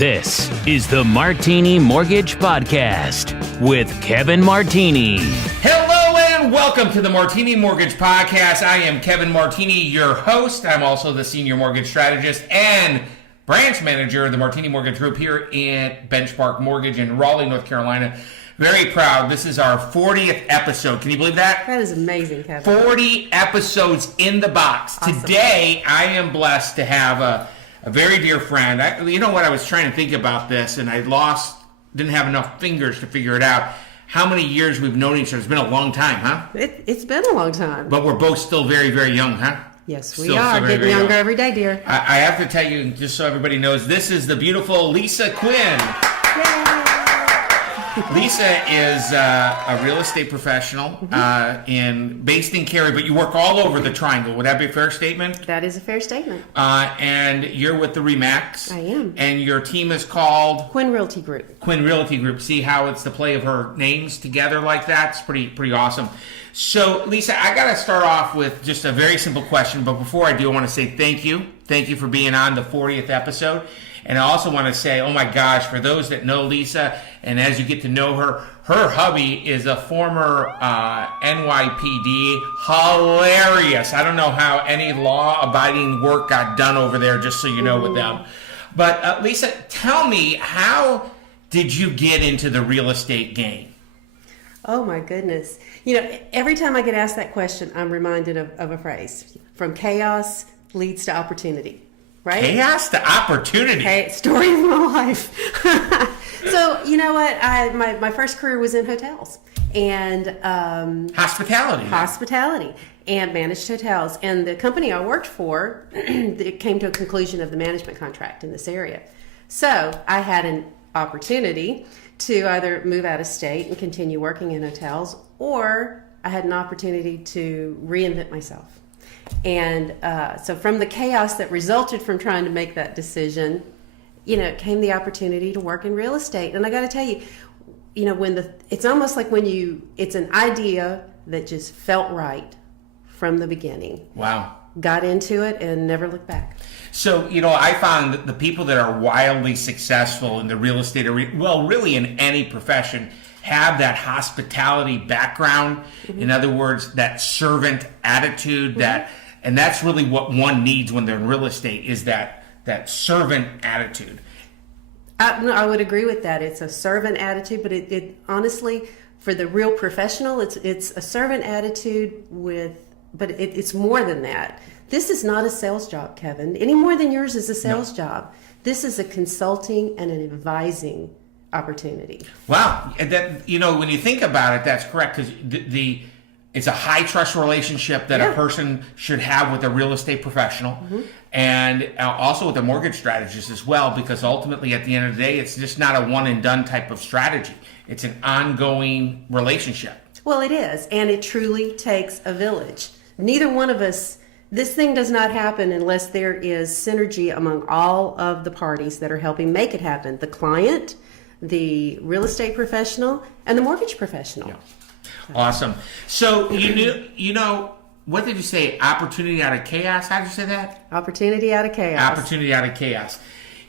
This is the Martini Mortgage Podcast with Kevin Martini. Hello and welcome to the Martini Mortgage Podcast. I am Kevin Martini, your host. I'm also the senior mortgage strategist and branch manager of the Martini Mortgage Group here at Benchmark Mortgage in Raleigh, North Carolina. Very proud. This is our 40th episode. Can you believe that? That is amazing, Kevin. 40 episodes in the box. Awesome. Today, I am blessed to have a very dear friend. You know what? I was trying to think about this, and I didn't have enough fingers to figure it out. How many years we've known each other? It's been a long time, huh? It's been a long time. But we're both still very, very young, huh? Yes, we are. Getting younger every day, dear. I have to tell you, just so everybody knows, this is the beautiful Lisa Quin. Yay! Lisa is a real estate professional based in Cary, but you work all over the Triangle. Would that be a fair statement? That is a fair statement. And you're with the RE/MAX. I am. And your team is called? Quin Realty Group. Quin Realty Group. See how it's the play of her names together like that? It's pretty awesome. So, Lisa, I got to start off with just a very simple question. But before I do, I want to say thank you. Thank you for being on the 40th episode. And I also want to say, oh my gosh, for those that know Lisa, and as you get to know her, her hubby is a former NYPD. Hilarious. I don't know how any law-abiding work got done over there, just so you know, with them. But Lisa, tell me, how did you get into the real estate game? Oh my goodness. You know, every time I get asked that question, I'm reminded of a phrase. From chaos leads to opportunity. Right? Chaos to opportunity. Hey, story of my life. So, you know what? My first career was in hotels and hospitality and managed hotels. And the company I worked for, it came to a conclusion of the management contract in this area. So I had an opportunity to either move out of state and continue working in hotels, or I had an opportunity to reinvent myself. And so from the chaos that resulted from trying to make that decision, you know, came the opportunity to work in real estate. And I got to tell you, you know, it's almost like it's an idea that just felt right from the beginning. Wow. Got into it and never looked back. So, you know, I found that the people that are wildly successful in the real estate arena, well, really in any profession, have that hospitality background. Mm-hmm. In other words, that servant attitude, mm-hmm. And that's really what one needs when they're in real estate, is that servant attitude. I would agree with that. It's a servant attitude, but it honestly, for the real professional, it's a servant attitude but it's more than that. This is not a sales job, Kevin, any more than yours is a sales job. This is a consulting and an advising opportunity. Wow. And that, you know, when you think about it, that's correct, because it's a high trust relationship that a person should have with a real estate professional, mm-hmm. and also with a mortgage strategist as well, because ultimately at the end of the day, it's just not a one and done type of strategy. It's an ongoing relationship. Well, it is, and it truly takes a village. Neither one of us, this thing does not happen unless there is synergy among all of the parties that are helping make it happen. The client, the real estate professional, and the mortgage professional. Yeah. Awesome. So you know, what did you say? Opportunity out of chaos? How did you say that? Opportunity out of chaos. Opportunity out of chaos.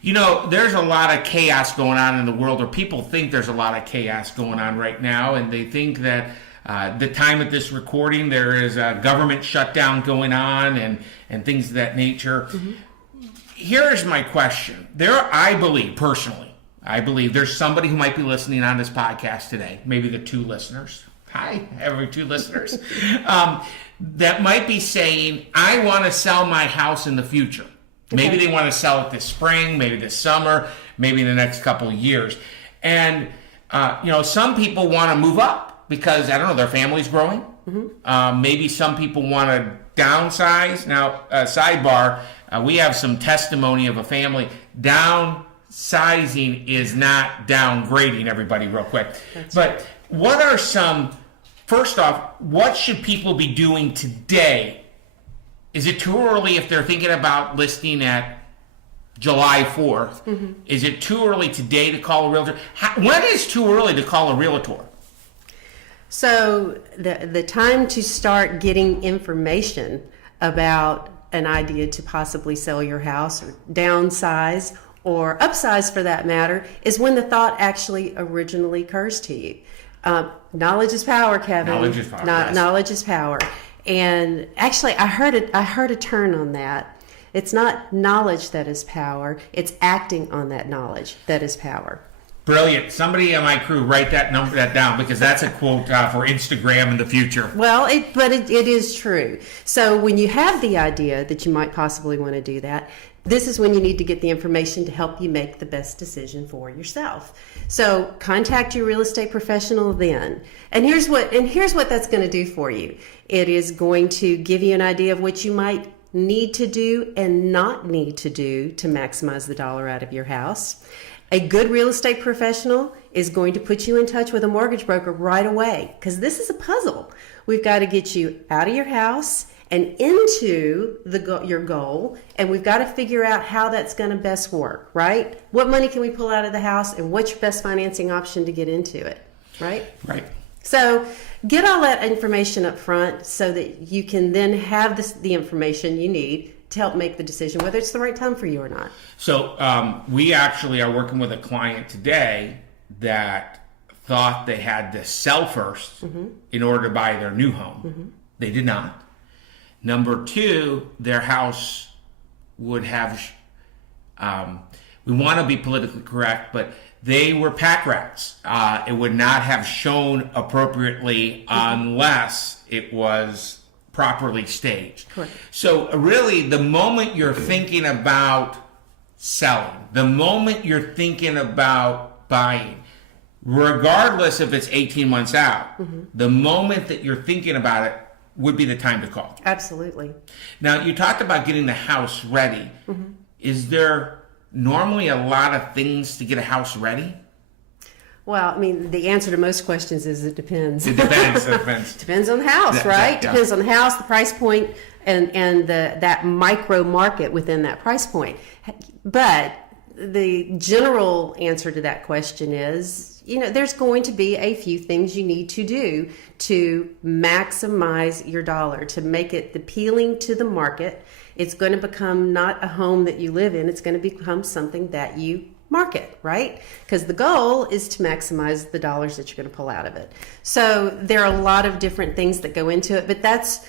You know, there's a lot of chaos going on in the world, or people think there's a lot of chaos going on right now, and they think that the time of this recording, there is a government shutdown going on and things of that nature. Mm-hmm. Here is my question. I believe there's somebody who might be listening on this podcast today, maybe the two listeners. Hi, every two listeners. That might be saying, I want to sell my house in the future. Maybe they want to sell it this spring, maybe this summer, maybe in the next couple of years. And, you know, some people want to move up because, I don't know, their family's growing. Mm-hmm. Maybe some people want to downsize. Now, sidebar, we have some testimony of a family. Downsizing is not downgrading, everybody, real quick. But what are first off, what should people be doing today? Is it too early if they're thinking about listing at July 4th? Mm-hmm. Is it too early today to call a realtor? When is too early to call a realtor? So the time to start getting information about an idea to possibly sell your house or downsize or upsize for that matter, is when the thought actually originally occurs to you. Knowledge is power, Kevin. Knowledge is power. Yes. Knowledge is power. And actually, I heard a turn on that. It's not knowledge that is power. It's acting on that knowledge that is power. Brilliant. Somebody on my crew write that down, because that's a quote for Instagram in the future. Well, it is true. So when you have the idea that you might possibly want to do that, this is when you need to get the information to help you make the best decision for yourself. So contact your real estate professional then. And here's what that's going to do for you. It is going to give you an idea of what you might need to do and not need to do to maximize the dollar out of your house. A good real estate professional is going to put you in touch with a mortgage broker right away, because this is a puzzle. We've got to get you out of your house and into your goal, and we've got to figure out how that's going to best work, right? What money can we pull out of the house, and what's your best financing option to get into it, right? Right. So get all that information up front so that you can then have the information you need to help make the decision whether it's the right time for you or not. So we actually are working with a client today that thought they had to sell first in order to buy their new home. They did not. Number two, their house would have, we want to be politically correct, but they were pack rats. It would not have shown appropriately unless it was properly staged. Correct. So really, the moment you're thinking about selling, the moment you're thinking about buying, regardless if it's 18 months out, the moment that you're thinking about it would be the time to call. Absolutely. Now, you talked about getting the house ready. Is there normally a lot of things to get a house ready? Well, I mean, the answer to most questions is it depends. It depends. It depends. Depends on the house, right? Yeah. Depends on the house, the price point, and that micro market within that price point. But the general answer to that question is, there's going to be a few things you need to do to maximize your dollar, to make it appealing to the market. It's going to become not a home that you live in. It's going to become something that you market, right? Because the goal is to maximize the dollars that you're going to pull out of it. So there are a lot of different things that go into it, but that's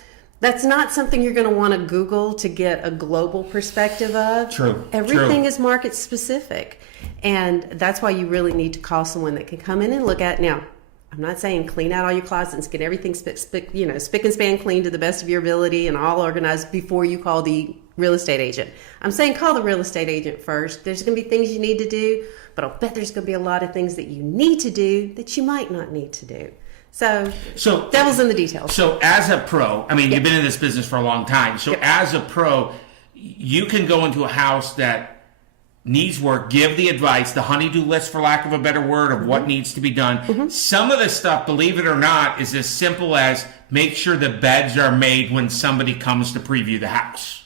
not something you're going to want to Google to get a global perspective of. True. Everything is market specific. And that's why you really need to call someone that can come in and look at it. Now, I'm not saying clean out all your closets, get everything spick and span clean to the best of your ability and all organized before you call the real estate agent. I'm saying call the real estate agent first. There's going to be things you need to do, but I'll bet there's going to be a lot of things that you need to do that you might not need to do. So devil's in the details. So as a pro, I mean, You've been in this business for a long time. So as a pro, you can go into a house that needs work, give the advice, the honey-do list, for lack of a better word, of what needs to be done. Some of the stuff, believe it or not, is as simple as make sure the beds are made when somebody comes to preview the house.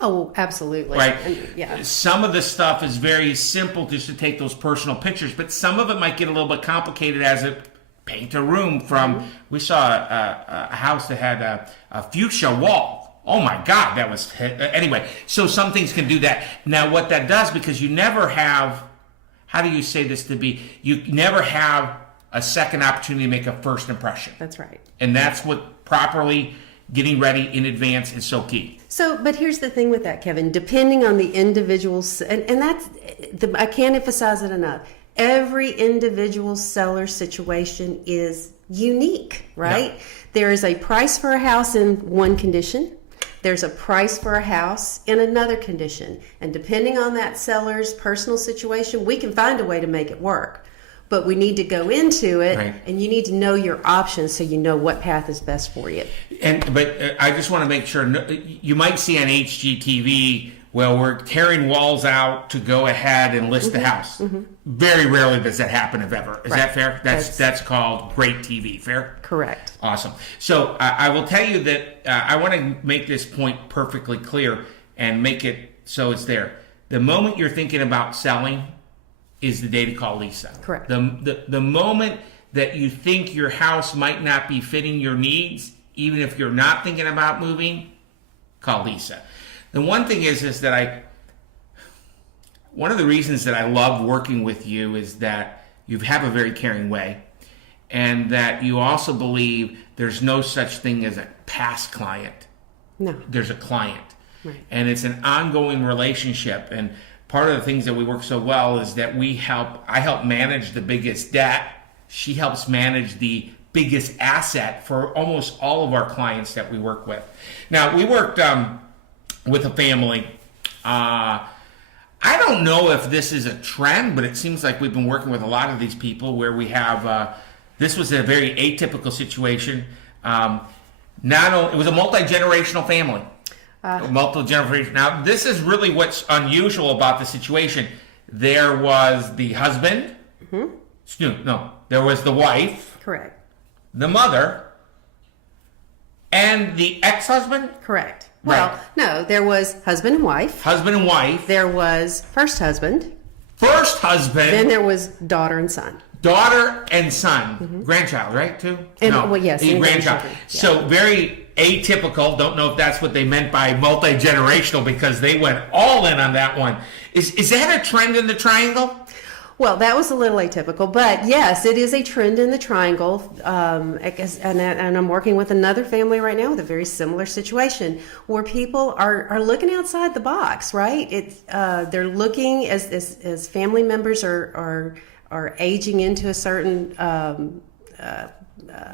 Oh, absolutely. Right. Yeah. Some of the stuff is very simple, just to take those personal pictures, but some of it might get a little bit complicated as a paint a room from, we saw a house that had a fuchsia wall. Oh my God, that was, anyway, so some things can do that. Now what that does, because you never have, how do you say this to be, you never have a second opportunity to make a first impression. That's right. And that's what properly getting ready in advance is so key. So, but here's the thing with that, Kevin, depending on the individual's, and that's, I can't emphasize it enough, every individual seller situation is unique, right? Yeah. There is a price for a house in one condition. There's a price for a house in another condition. And depending on that seller's personal situation, we can find a way to make it work. But we need to go into it, right, and you need to know your options so you know what path is best for you. But I just want to make sure, you might see on HGTV, well, we're tearing walls out to go ahead and list the house. Very rarely does that happen, if ever. Is that fair? That's called great TV. Fair? Correct. Awesome. So I will tell you that I want to make this point perfectly clear and make it so it's there. The moment you're thinking about selling is the day to call Lisa. Correct. The moment that you think your house might not be fitting your needs, even if you're not thinking about moving, call Lisa. The one thing is that one of the reasons that I love working with you is that you have a very caring way, and that you also believe there's no such thing as a past client. No. There's a client. Right. And it's an ongoing relationship. And part of the things that we work so well is that I help manage the biggest debt. She helps manage the biggest asset for almost all of our clients that we work with. Now, we worked with a family. I don't know if this is a trend, but it seems like we've been working with a lot of these people where we have, this was a very atypical situation. It was a multi-generational family. Multi-generational. Now, this is really what's unusual about the situation. There was the husband. Mm-hmm. No, there was the wife. Correct. The mother. And the ex-husband? Correct. Right. Well, no, there was husband and wife. Husband and wife. There was first husband. First husband. Then there was daughter and son. Daughter and son. Mm-hmm. Grandchild, right, too? Well, yes. A grandchild. Yeah. So very atypical. Don't know if that's what they meant by multi-generational, because they went all in on that one. Is that a trend in the triangle? Well, that was a little atypical, but yes, it is a trend in the triangle. And I'm working with another family right now with a very similar situation where people are looking outside the box, right? They're looking as family members are aging into a certain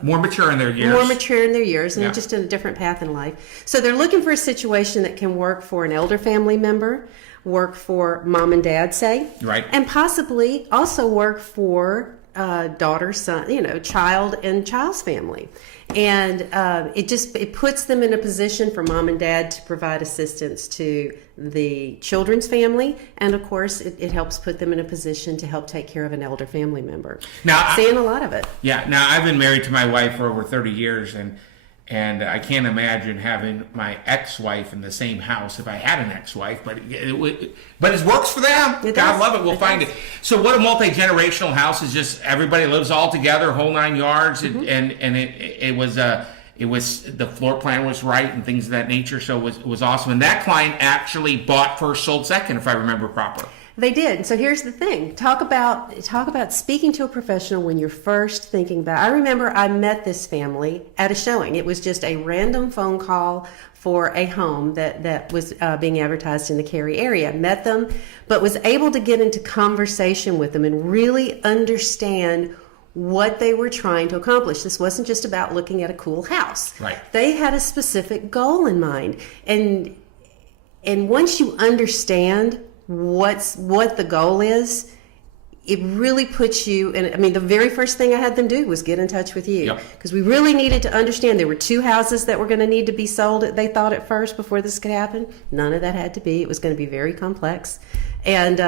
more mature in their years. More mature in their years, and they're just in a different path in life. So they're looking for a situation that can work for an elder family member, work for mom and dad, say, right, and possibly also work for daughter, son, child and child's family. And it puts them in a position for mom and dad to provide assistance to the children's family, and of course it helps put them in a position to help take care of an elder family member. Now, seeing a lot of it. Yeah. Now, I've been married to my wife for over 30 years, and I can't imagine having my ex-wife in the same house if I had an ex-wife, but it works for them. God love it. We'll find it. So what a multi-generational house is, just everybody lives all together, whole 9 yards, mm-hmm. and it was the floor plan was right and things of that nature. So it was awesome. And that client actually bought first, sold second, if I remember proper. They did. So here's the thing. Talk about speaking to a professional when you're first thinking about. I remember I met this family at a showing. It was just a random phone call for a home that was being advertised in the Cary area. Met them, but was able to get into conversation with them and really understand what they were trying to accomplish. This wasn't just about looking at a cool house. Right. They had a specific goal in mind. And once you understand what the goal is, it really puts you in. I mean, the very first thing I had them do was get in touch with you, because we really needed to understand there were 2 houses that were going to need to be sold, they thought at first, before this could happen. None of that had to be. It was going to be very complex. And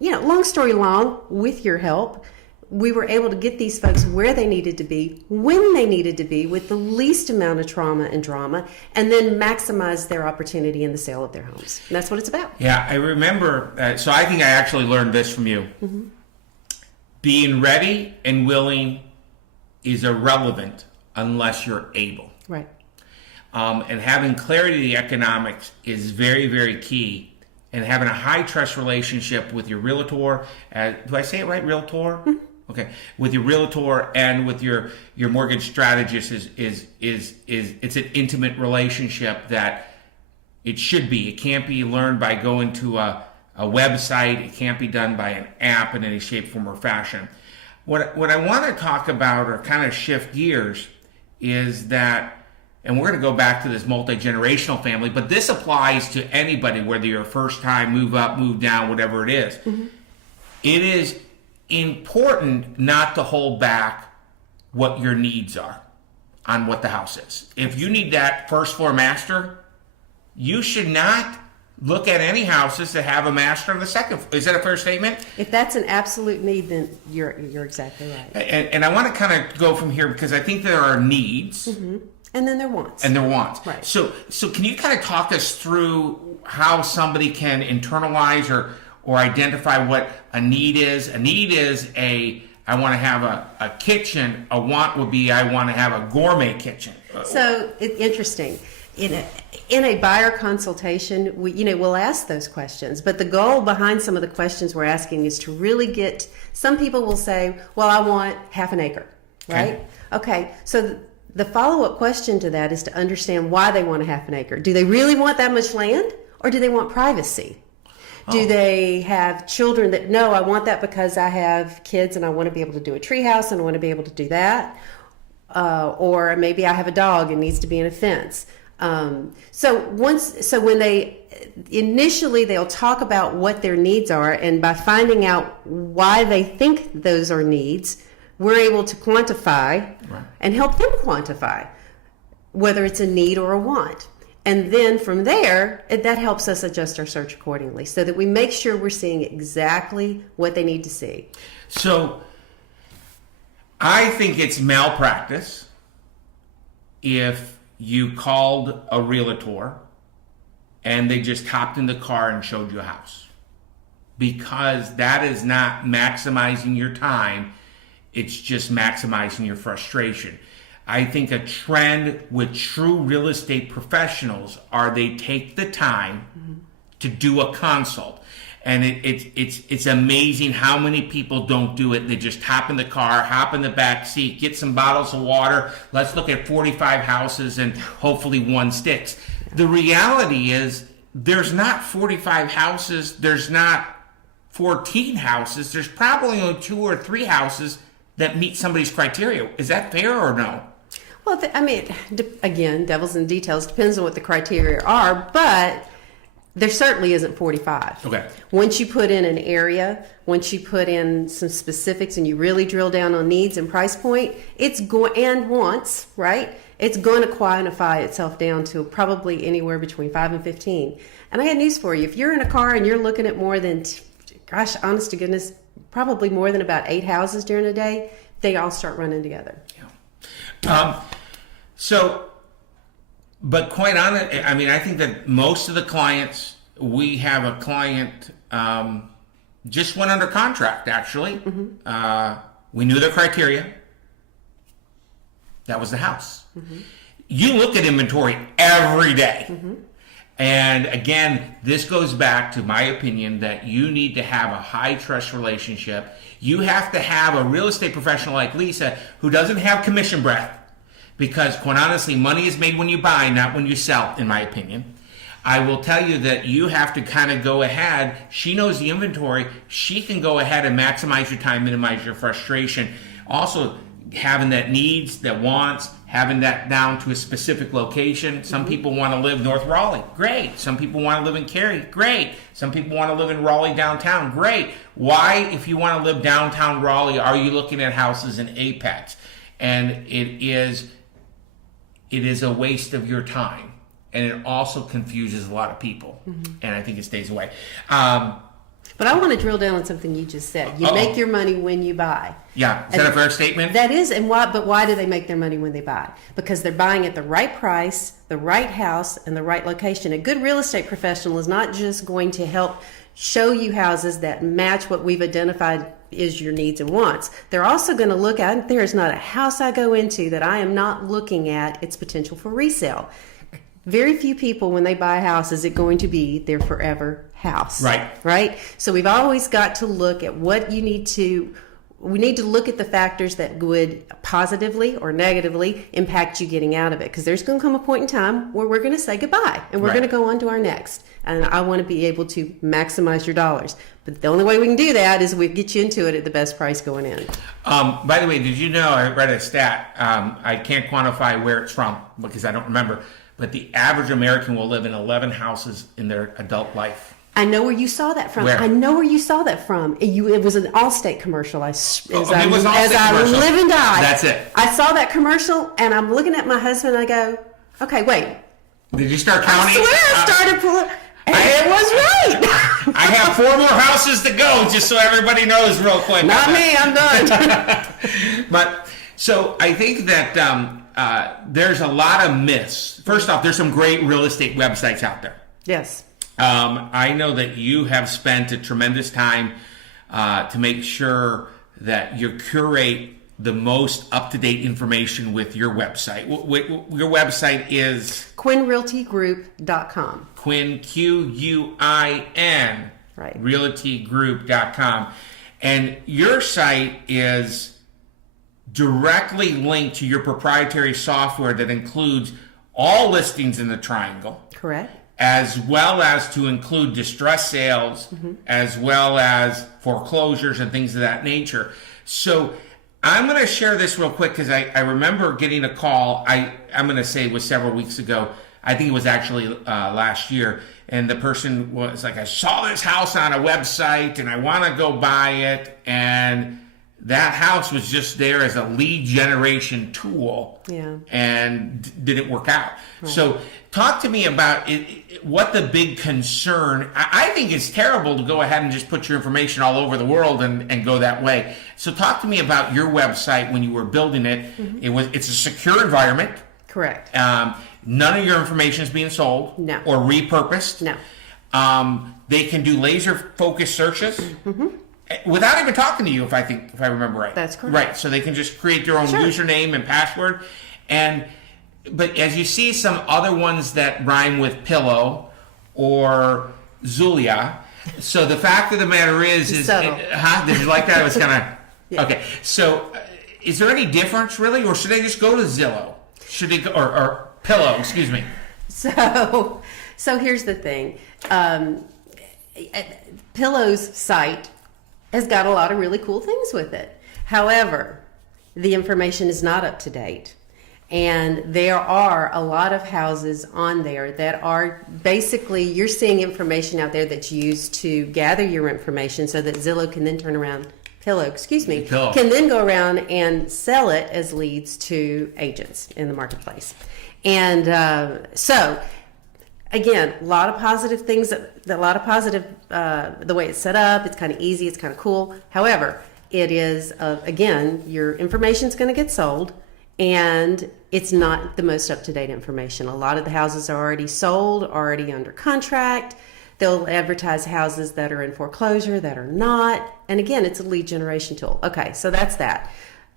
long story long, with your help, we were able to get these folks where they needed to be, when they needed to be, with the least amount of trauma and drama, and then maximize their opportunity in the sale of their homes. And that's what it's about. Yeah, I remember. So I think I actually learned this from you. Mm-hmm. Being ready and willing is irrelevant unless you're able. Right. And having clarity of the economics is very, very key. And having a high trust relationship with your realtor. Do I say it right, realtor? Mm-hmm. Okay, with your realtor and with your mortgage strategist is it's an intimate relationship that it should be. It can't be learned by going to a website. It can't be done by an app in any shape, form, or fashion. What I want to talk about, or kind of shift gears, is that, and we're going to go back to this multi-generational family, but this applies to anybody, whether you're a first time, move up, move down, whatever it is. Mm-hmm. It is important not to hold back what your needs are on what the house is. If you need that first floor master, you should not look at any houses that have a master on the second floor. Is that a fair statement? If that's an absolute need, then you're exactly right. And I want to kind of go from here, because I think there are needs. Mm-hmm. And then there wants. And there wants. Right. So can you kind of talk us through how somebody can internalize or identify what a need is? A need is I want to have a kitchen. A want would be I want to have a gourmet kitchen. So it's interesting. in a buyer consultation, we'll ask those questions. But the goal behind some of the questions we're asking is to really get. Some people will say, "Well, I want half an acre," right? Okay. So the follow-up question to that is to understand why they want a half an acre. Do they really want that much land, or do they want privacy? Do they have children that, no, I want that because I have kids and I want to be able to do a tree house and I want to be able to do that. Or maybe I have a dog and needs to be in a fence. So when initially they'll talk about what their needs are, and by finding out why they think those are needs, we're able to quantify and help them quantify whether it's a need or a want. And then from there, that helps us adjust our search accordingly so that we make sure we're seeing exactly what they need to see. So I think it's malpractice if you called a realtor and they just hopped in the car and showed you a house, because that is not maximizing your time. It's just maximizing your frustration. I think a trend with true real estate professionals are they take the time to do a consult. And it's amazing how many people don't do it. They just hop in the car, hop in the back seat, get some bottles of water. Let's look at 45 houses and hopefully one sticks. The reality is there's not 45 houses. There's not 14 houses. There's probably only 2 or 3 houses that meet somebody's criteria. Is that fair or no? Well, again, devil's in the details. Depends on what the criteria are, but there certainly isn't 45. Okay. Once you put in an area, once you put in some specifics and you really drill down on needs and price point, and wants, right? It's going to quantify itself down to probably anywhere between 5 and 15. And I got news for you. If you're in a car and you're looking at more than, honest to goodness, probably more than about 8 houses during a day, they all start running together. But quite honest, I mean, I think that most of the clients, we have a client just went under contract, actually. We knew their criteria. That was the house. You look at inventory every day. And again, this goes back to my opinion that you need to have a high trust relationship. You have to have a real estate professional like Lisa who doesn't have commission breath, because quite honestly, money is made when you buy, not when you sell, in my opinion. I will tell you that you have to kind of go ahead. She knows the inventory. She can go ahead and maximize your time, minimize your frustration. Also, having that needs, that wants, having that down to a specific location. Some people want to live North Raleigh. Great. Some people want to live in Cary. Great. Some people want to live in Raleigh downtown. Great. Why, if you want to live downtown Raleigh, are you looking at houses in Apex? And it is a waste of your time. And it also confuses a lot of people. And I think it stays away. But I want to drill down on something you just said. You make your money when you buy. Yeah. Is that a fair statement? That is. And why? But why do they make their money when they buy? Because they're buying at the right price, the right house, and the right location. A good real estate professional is not just going to help show you houses that match what we've identified is your needs and wants. They're also going to look at, there is not a house I go into that I am not looking at its potential for resale. Very few people, when they buy a house, is it going to be their forever house. Right? So we've always got to look at what we need to look at the factors that would positively or negatively impact you getting out of it. Because there's going to come a point in time where we're going to say goodbye and we're going to go on to our next. And I want to be able to maximize your dollars. But the only way we can do that is we get you into it at the best price going in. By the way, did you know, I read a stat, I can't quantify where it's from because I don't remember, but the average American will live in 11 houses in their adult life. I know where you saw that from. Where? I know where you saw that from. It was an Allstate commercial. As I commercial. live and die. That's it. I saw that commercial, and I'm looking at my husband, and I go, okay, wait. Did you start counting? I swear I started pulling. And it was right. I have 4 more houses to go, just so everybody knows real quick. Not me. I'm done. But so I think that there's a lot of myths. First off, there's some great real estate websites out there. Yes. I know that you have spent a tremendous time to make sure that you curate the most up-to-date information with your website. Your website is QuinRealtyGroup.com. Quin, Quin, Right. realtygroup.com. And your site is directly linked to your proprietary software that includes all listings in the triangle. Correct. As well as to include distress sales, as well as foreclosures and things of that nature. So I'm going to share this real quick because I remember getting a call, I'm going to say it was several weeks ago. I think it was actually last year. And the person was like, I saw this house on a website and I want to go buy it. And that house was just there as a lead generation tool. Yeah. And didn't work out. Right. So talk to me about what the big concern. I think it's terrible to go ahead and just put your information all over the world and go that way. So talk to me about your website when you were building it. It's a secure environment. Correct. None of your information is being sold or repurposed. No. They can do laser focused searches without even talking to you, if I remember right. That's correct. Right. So they can just create their own username and password. But as you see some other ones that rhyme with pillow or Zulia, so the fact of the matter is did you like that? It was kind of okay. So is there any difference really, or should they just go to Zillow? Should they go or Pillow? Excuse me. So here's the thing. Pillow's site has got a lot of really cool things with it. However, the information is not up to date. And there are a lot of houses on there that are basically, you're seeing information out there that's used to gather your information so that Zillow can then turn around, Pillow, can then go around and sell it as leads to agents in the marketplace. And so, again, a lot of positive things, the way it's set up, it's kind of easy, it's kind of cool. However, it is, again, your information's going to get sold. And it's not the most up-to-date information. A lot of the houses are already sold, already under contract. They'll advertise houses that are in foreclosure, that are not. And again, it's a lead generation tool. Okay, so that's that.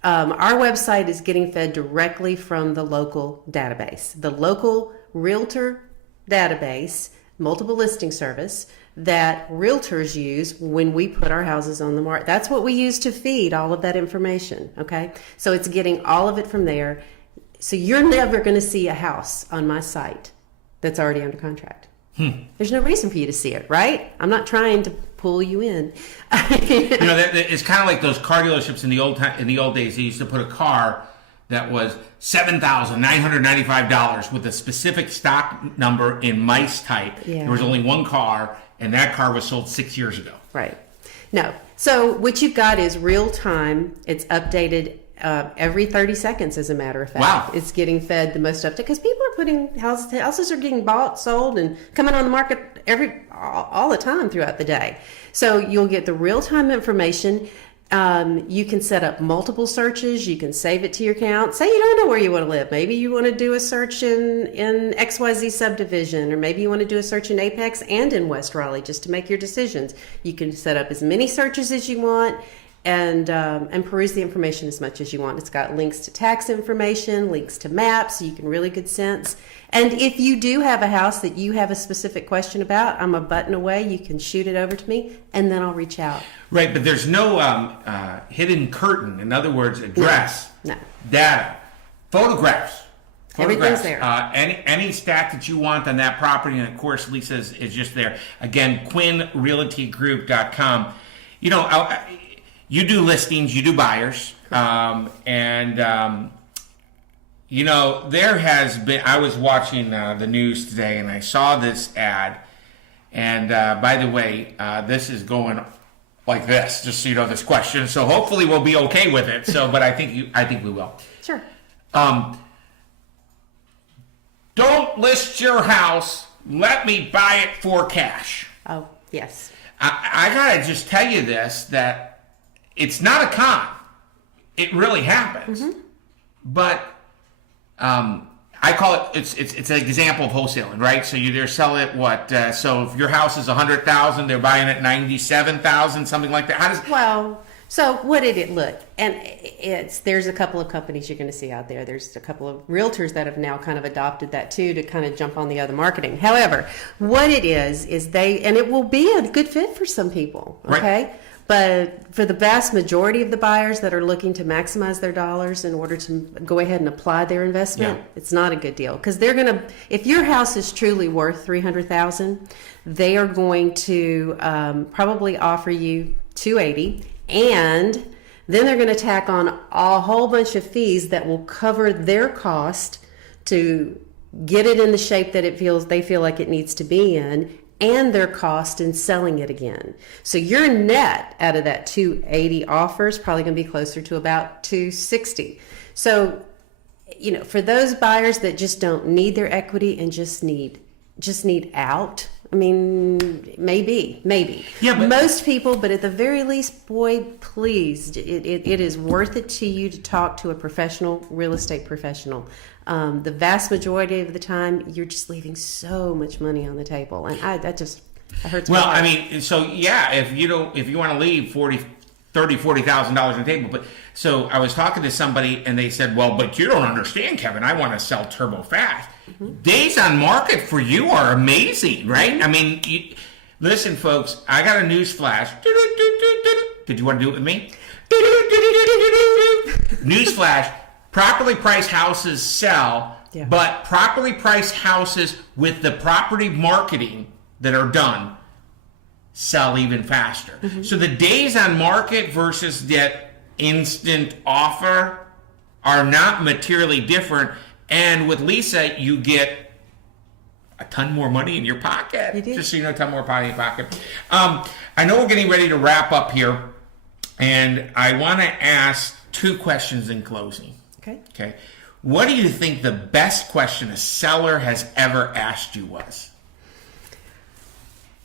Our website is getting fed directly from the local database. The local realtor database, multiple listing service, that realtors use when we put our houses on the market. That's what we use to feed all of that information, okay? So it's getting all of it from there. So you're never going to see a house on my site that's already under contract. There's no reason for you to see it, right? I'm not trying to pull you in. It's kind of like those car dealerships in the old days. They used to put a car that was $7,995 with a specific stock number in mice type. Yeah. There was only one car, and that car was sold 6 years ago. Right. No. So what you've got is real time. It's updated every 30 seconds, as a matter of fact. Wow. It's getting fed the most update because people are putting houses are getting bought, sold, and coming on the market all the time throughout the day. So you'll get the real time information. You can set up multiple searches. You can save it to your account. Say you don't know where you want to live. Maybe you want to do a search in XYZ subdivision, or maybe you want to do a search in Apex and in West Raleigh just to make your decisions. You can set up as many searches as you want and peruse the information as much as you want. It's got links to tax information, links to maps, so you can really get sense. And if you do have a house that you have a specific question about, I'm a button away. You can shoot it over to me, and then I'll reach out. Right, but there's no hidden curtain. In other words, address, data, photographs. Everything's there. Any stat that you want on that property, and of course, Lisa is just there. Again, QuinRealtyGroup.com. You do listings, you do buyers, there has been, I was watching the news today and I saw this ad, and by the way, this is going like this, just so you know this question, so hopefully we'll be okay with it, but I think we will. Sure. Don't list your house, let me buy it for cash. Oh, yes. I gotta just tell you this, that it's not a con. It really happens. But I call it, it's an example of wholesaling, right? So they're selling it what? So if your house is $100,000, they're buying it $97,000, something like that. So what did it look? And there's a couple of companies you're going to see out there. There's a couple of realtors that have now kind of adopted that too, to kind of jump on the other marketing. However, what it is and it will be a good fit for some people. Okay. Right. But for the vast majority of the buyers that are looking to maximize their dollars in order to go ahead and apply their investment, it's not a good deal, because they're going to, if your house is truly worth $300,000, they are going to probably offer you $280,000, and then they're going to tack on a whole bunch of fees that will cover their cost to get it in the shape that they feel like it needs to be in, and their cost in selling it again. So your net out of that $280,000 offer is probably going to be closer to about $260,000. So, for those buyers that just don't need their equity and just need out, I mean, maybe. Yeah, but most people, but at the very least, boy, please, it is worth it to you to talk to a professional, real estate professional. The vast majority of the time, you're just leaving so much money on the table, and that hurts. Well, I mean, so yeah, if you want to leave $40,000 on the table, but so I was talking to somebody and they said, well, but you don't understand, Kevin. I want to sell turbo fast. Mm-hmm. Days on market for you are amazing, right? Mm-hmm. I mean, listen, folks, I got a news flash. Did you want to do it with me? News flash. Properly priced houses sell, but properly priced houses with the property marketing that are done sell even faster. Mm-hmm. So the days on market versus that instant offer are not materially different. And with Lisa, you get a ton more money in your pocket. You do. Just so you know, a ton more money in your pocket. I know we're getting ready to wrap up here, and I want to ask 2 questions in closing. Okay. What do you think the best question a seller has ever asked you was?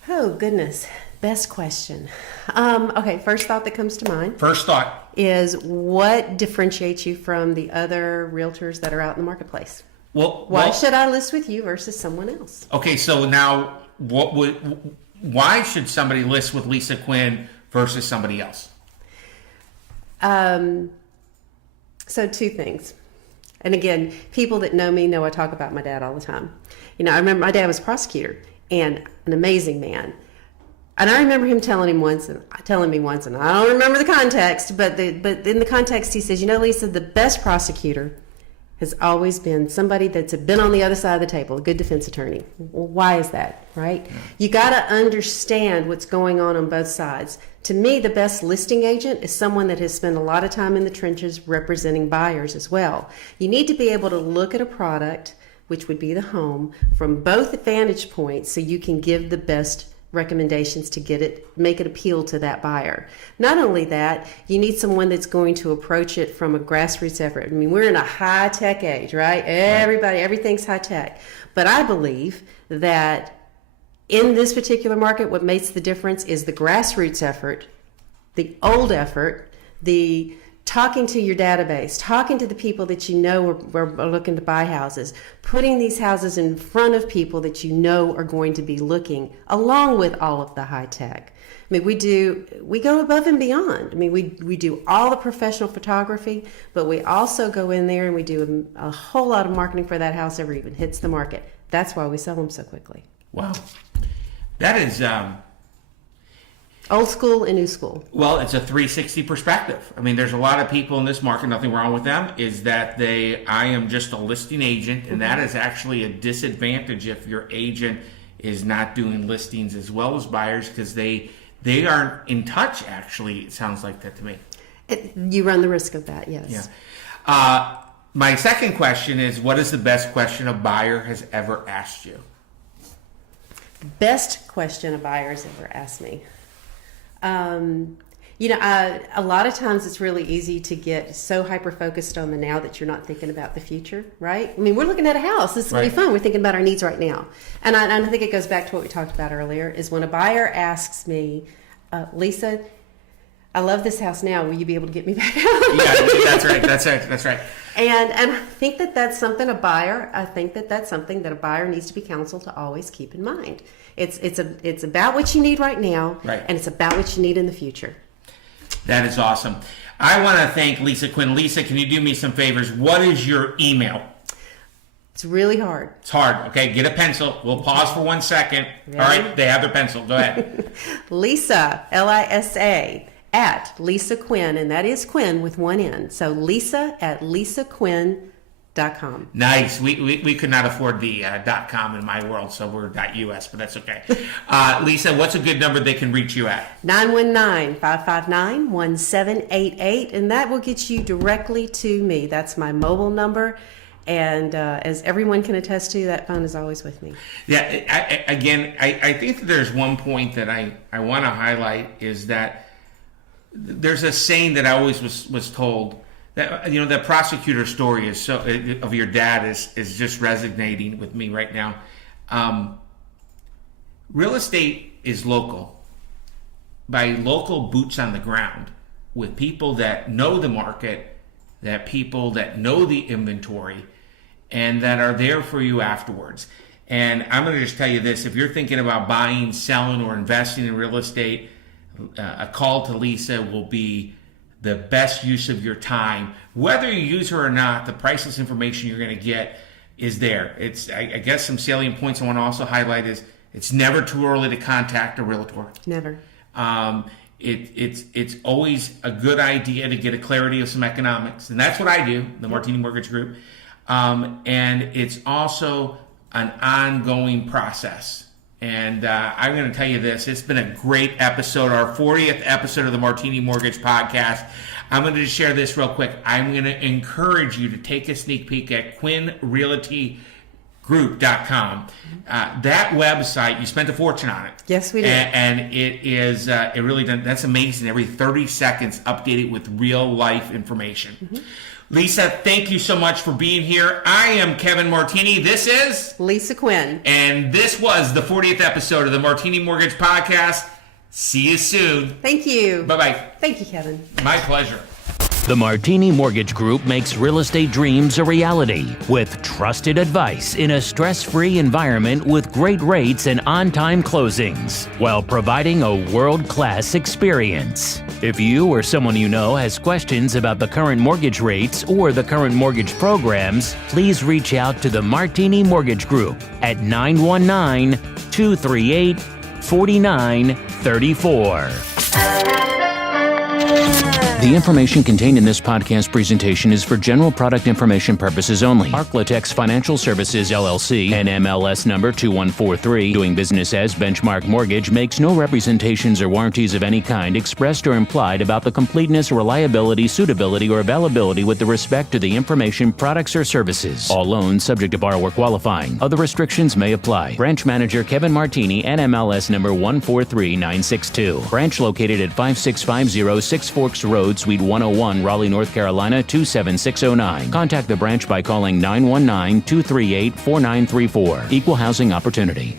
Oh, goodness. Best question. Okay, first thought that comes to mind. First thought. Is what differentiates you from the other realtors that are out in the marketplace? Why should I list with you versus someone else? Okay, so now why should somebody list with Lisa Quin versus somebody else? So 2 things. And again, people that know me know I talk about my dad all the time. I remember my dad was a prosecutor and an amazing man. And I remember him telling me once, and I don't remember the context, but in the context he says, Lisa, the best prosecutor has always been somebody that's been on the other side of the table, a good defense attorney. Well, why is that, right? Yeah. You got to understand what's going on both sides. To me, the best listing agent is someone that has spent a lot of time in the trenches representing buyers as well. You need to be able to look at a product, which would be the home, from both vantage points so you can give the best recommendations to make it appeal to that buyer. Not only that, you need someone that's going to approach it from a grassroots effort. I mean, we're in a high-tech age, right? Everything's high-tech. But I believe that in this particular market, what makes the difference is the grassroots effort, the old effort, the talking to your database, talking to the people that you know are looking to buy houses, putting these houses in front of people that you know are going to be looking, along with all of the high tech. I mean, we go above and beyond. I mean, we do all the professional photography, but we also go in there and we do a whole lot of marketing for that house ever even hits the market. That's why we sell them so quickly. Wow. That is... old school and new school. Well, it's a 360 perspective. I mean, there's a lot of people in this market, nothing wrong with them, is that I am just a listing agent, and that is actually a disadvantage if your agent is not doing listings as well as buyers, because they aren't in touch, actually. It sounds like that to me. You run the risk of that, yes. Yeah. My second question is, what is the best question a buyer has ever asked you? Best question a buyer has ever asked me. A lot of times it's really easy to get so hyper-focused on the now that you're not thinking about the future, right? I mean, we're looking at a house. This is going to be fun. We're thinking about our needs right now. And I think it goes back to what we talked about earlier, is when a buyer asks me, Lisa, I love this house now. Will you be able to get me back out? Yeah, that's right. And I think that's something that a buyer needs to be counseled to always keep in mind. It's about what you need right now, and it's about what you need in the future. That is awesome. I want to thank Lisa Quin. Lisa, can you do me some favors? What is your email? It's really hard. It's hard. Okay, get a pencil. We'll pause for 1 second. Ready? All right, they have their pencil. Go ahead. Lisa, Lisa, at Lisa Quin, and that is Quin with one N. So Lisa at lisaquin.com. Nice. We could not afford the .com in my world, so we're .us, but that's okay. Lisa, what's a good number they can reach you at? 919-559-1788, and that will get you directly to me. That's my mobile number. And as everyone can attest to, that phone is always with me. Yeah, I think that there's one point that I want to highlight is that there's a saying that I always was told that, that prosecutor story is so of your dad is just resonating with me right now. Real estate is local, by local boots on the ground, with people that know the market, that people that know the inventory, and that are there for you afterwards. And I'm going to just tell you this: if you're thinking about buying, selling, or investing in real estate, a call to Lisa will be the best use of your time. Whether you use her or not, the priceless information you're going to get is there. I guess some salient points I want to also highlight is it's never too early to contact a realtor. Never. It's always a good idea to get a clarity of some economics, and that's what I do, the Martini Mortgage Group. And it's also an ongoing process. And I'm going to tell you this: it's been a great episode, our 40th episode of the Martini Mortgage Podcast. I'm going to just share this real quick. I'm going to encourage you to take a sneak peek at QuinRealtyGroup.com. That website, you spent a fortune on it. Yes, we did. And it is, it really done. That's amazing. Every 30 seconds, update it with real life information. Mm-hmm. Lisa, thank you so much for being here. I am Kevin Martini. This is Lisa Quin. And this was the 40th episode of the Martini Mortgage Podcast. See you soon. Thank you. Bye-bye. Thank you, Kevin. My pleasure. The Martini Mortgage Group makes real estate dreams a reality with trusted advice in a stress-free environment with great rates and on-time closings while providing a world-class experience. If you or someone you know has questions about the current mortgage rates or the current mortgage programs, please reach out to the Martini Mortgage Group at 919-238-4934. The information contained in this podcast presentation is for general product information purposes only. Arklatex Financial Services, LLC, NMLS number 2143, doing business as Benchmark Mortgage, makes no representations or warranties of any kind expressed or implied about the completeness, reliability, suitability, or availability with respect to the information, products, or services. All loans subject to borrower qualifying. Other restrictions may apply. Branch Manager Kevin Martini, NMLS number 143962. Branch located at 5650 Six Forks Road, Suite 101, Raleigh, North Carolina 27609. Contact the branch by calling 919-238-4934. Equal housing opportunity.